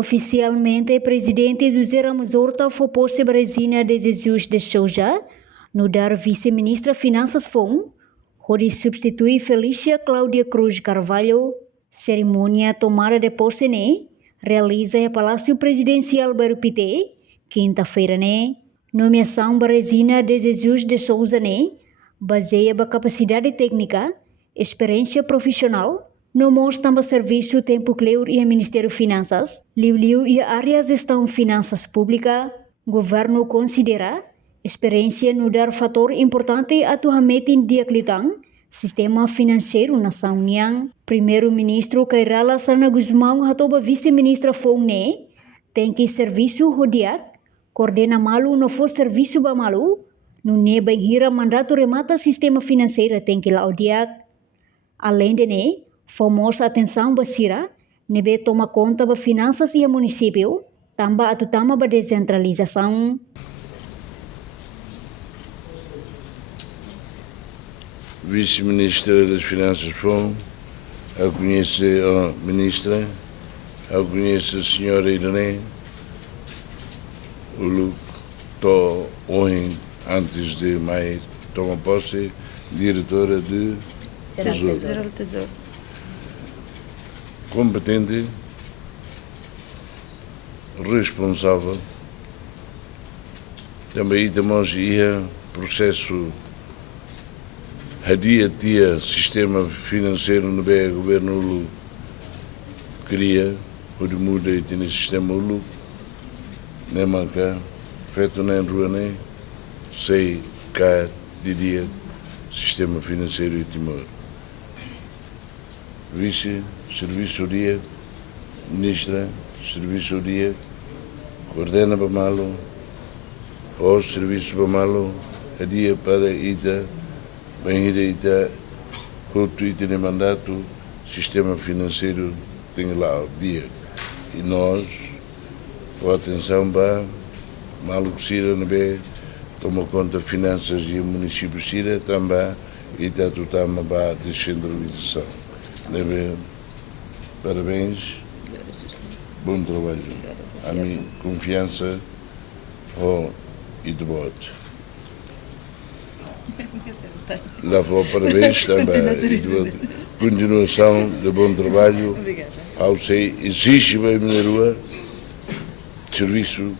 Oficialmente, o presidente José Ramos Horta foi posto Brasília de Jesus de Souza, no dar vice-ministra Finanças FON, onde substitui Felícia Cláudia Cruz Carvalho. Cerimônia tomada de posse realiza o Palácio Presidencial Barupité, quinta-feira nomeação Brasília de Jesus de Souza baseia a capacidade técnica, experiência profissional, no mostra serviço tempo cleur e Ministério Finanças, liu e área gestão finanças pública, governo considera experiência no dar fator importante atualmente em diaclitan, sistema financeiro nação União. Primeiro-ministro Kairala Sana Guzmão hatoba vice-ministra Fong tem que serviço rodiak, coordena malu no for serviço ba malu, no banhira mandato remata sistema financeiro tem que laudiak. Além de fomos atenção basira, nebe toma conta ba finanças e município, tamba atutama ba descentralização. Vice-Ministra das Finanças FON, a conhecer a Ministra, a conhecer a Senhora Irene, o Luke, hoje, antes de mais tomar posse, diretora de Tesouro. Competente, responsável, também temos processo dia sistema financeiro no governo cria, onde muda e tem sistema nem manca, feito nem rua sei cá de dia sistema financeiro e Timor. Vice, serviço dia, ministra, serviço dia, coordena para malo, ou serviço para malo, a dia para Ita, bem Ita, quanto Ita de mandato, sistema financeiro tem lá o dia. E nós, com atenção para malo que Sira não vê, toma conta de finanças e o município Sira também, e está tudo para descentralização. Parabéns, bom trabalho. A minha confiança e de voto. Lá vou parabéns também. Continuação de bom trabalho. Ao sei, exige bem na rua, serviço,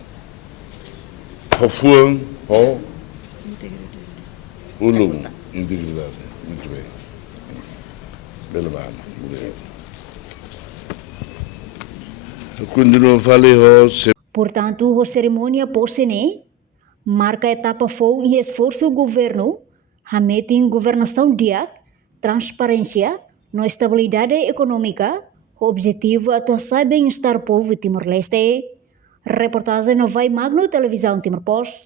ao o lume, integridade. Muito bem. Bela mano. Continua a falar. Portanto, a cerimônia posse marca a etapa FON e esforço do governo, a meta em governação dia, transparência, na estabilidade econômica, o objetivo atuação bem-estar povo Timor-Leste. Reportagem no Vai Magno Televisão Timor Post.